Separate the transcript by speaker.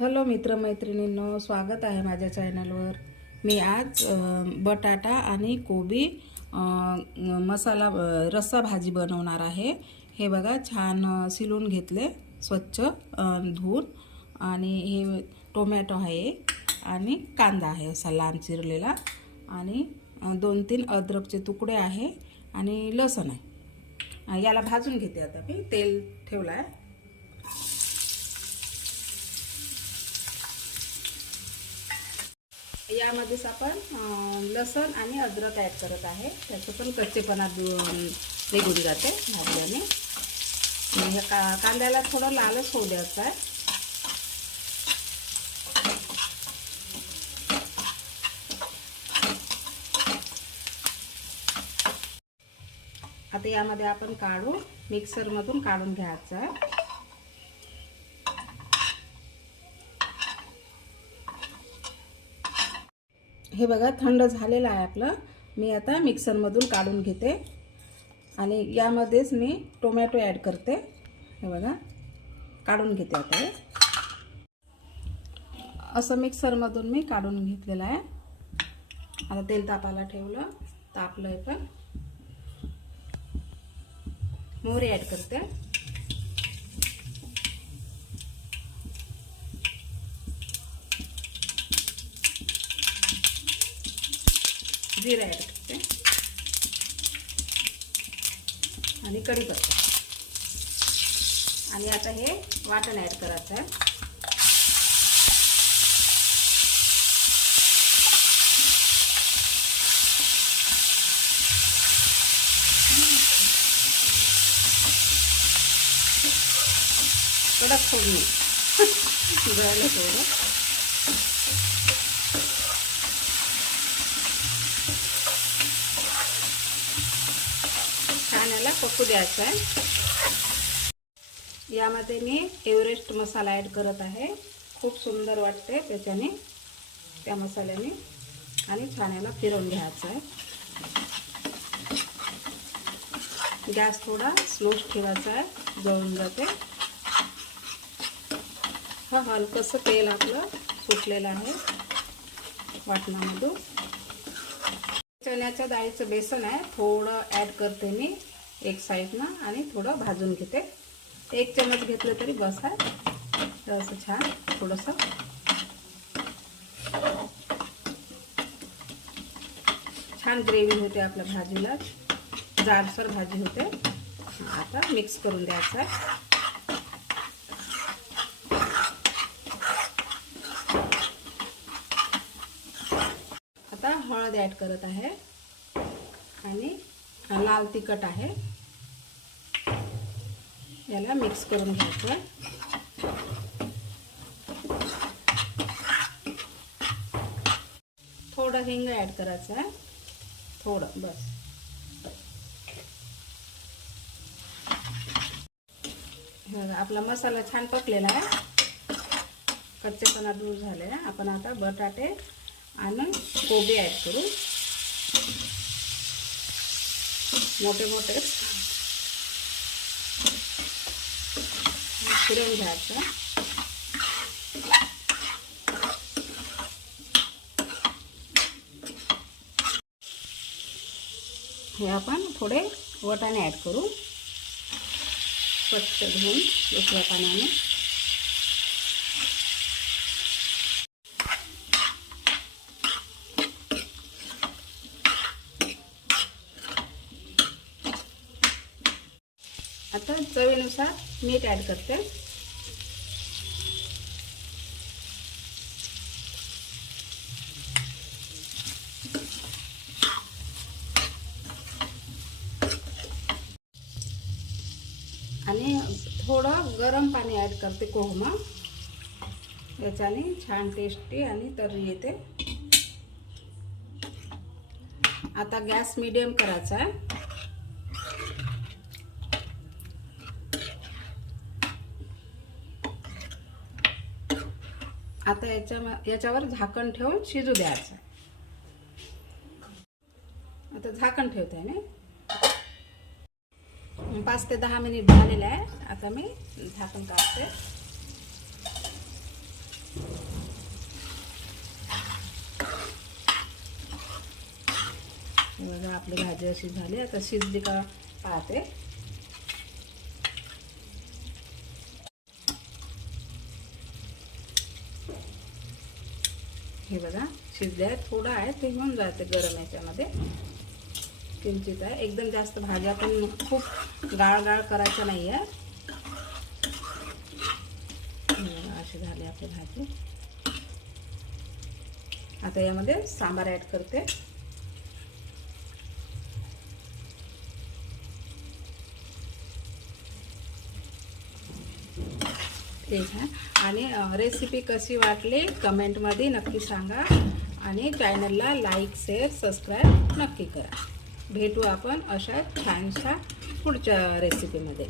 Speaker 1: Hello मित्रमैत्रिणींनो स्वागत आहे माझ्या चॅनलवर. मी आज बटाटा आणि कोबी मसाला रस्सा भाजी बनवणार आहे. हे बघा छान शिलून सिलून घेतले स्वच्छ धुवून. आणि हे टोमॅटो आहे आणि कांदा आहे असा लांब चिरलेला. आणि दोन तीन अद्रकचे तुकडे आहे आणि लसण आहे. याला भाजून घेते आता मी. तेल ठेवलं आहे यामध्येच आपण लसूण लसण आणि अद्रक ॲड करत आहे. त्याचं पण कच्चेपणा दु- निघून जाते भाजल्याने. ह्या का कांद्याला थोडं लालच होऊ द्यायचं आहे. आता यामध्ये आपण काढून मिक्सरमधून काढून घ्यायचं आहे. हे बघा थंड झालेलं आहे आपलं. मी आता मिक्सरमधून काढून घेते. आणि यामध्येच मी टोमॅटो ॲड करते. हे बघा काढून घेते आता हे. असं मिक्सरमधून मी काढून घेतलेलं आहे. आता तेल तापायला ठेवलं. तापलं आहे पण. मोहरी ॲड करते. जिरा ॲड करते आणि कढीपत्ता आणि आता हे वाटण ॲड करायचं आहे. कडक फोडणी. गळालं थोडं आपल्याला पकू द्यायचं आहे. यामध्ये मी एव्हरेस्ट मसाला ॲड करत आहे. खूप सुंदर वाटते त्याच्याने. त्या मसाल्याने. आणि छान याला फिरवून घ्यायचं आहे. गॅस थोडा स्लोच ठेवायचा आहे. जळून जाते. हा हलकंसं तेल आपलं सुटलेलं आहे. वाटणामधून. चण्याच्या डाळीचं बेसन आहे. थोडं ॲड करते मी. एक साईडनं आणि थोडं भाजून घेते. एक चमच घेतलं तरी बस. आहे तर असं छान थोडंसं. छान ग्रेव्ही होते आपल्या भाजीला. जाडसर भाजी होते. आता मिक्स करून द्यायचं. आहे आता हळद ॲड करत आहे. आणि लाल तिखट आहे. याला मिक्स करून घ्यायचं. थोडं हिंग ॲड करायचं आहे. थोडं बस. आपला मसाला छान पकलेला आहे. कच्चेपणा दूर झाले आपण आता बटाटे आणि कोबी ॲड करू. मोठे मोठे. फिरवून घ्यायचं. हे आपण थोडे वटाणे ॲड करू. स्वच्छ धुवून दुसऱ्या पाण्याने. आता चवीनुसार मीठ ॲड करते. आणि थोडं गरम पाणी ॲड करते कोहमा. याच्याने छान टेस्टी आणि तर्री येते. आता गॅस मिडियम करायचा आहे. आता याच्या याच्यावर झाकण ठेवून शिजू द्यायचं. आता झाकण ठेवते मी. पाच ते दहा मिनिट झालेले आहे. आता मी झाकण कापते. बघा आपली भाजी अशी झाली. आता शिजली का पाहते. हे बघा शिजले आहे थोडं आहे ते होऊन जाते गरम याच्यामध्ये. किंचित आहे. एकदम जास्त भाज्या पण खूप गाळ गाळ करायचं नाही आहे अशी झाली आपली भाजी. आता यामध्ये सांबार ॲड करते. तेच आहे आणि रेसिपी कशी वाटली कमेंटमध्ये नक्की सांगा. आणि चॅनलला लाईक शेअर सबस्क्राईब नक्की करा. भेटू आपण अशा छानशा पुढच्या रेसिपीमध्ये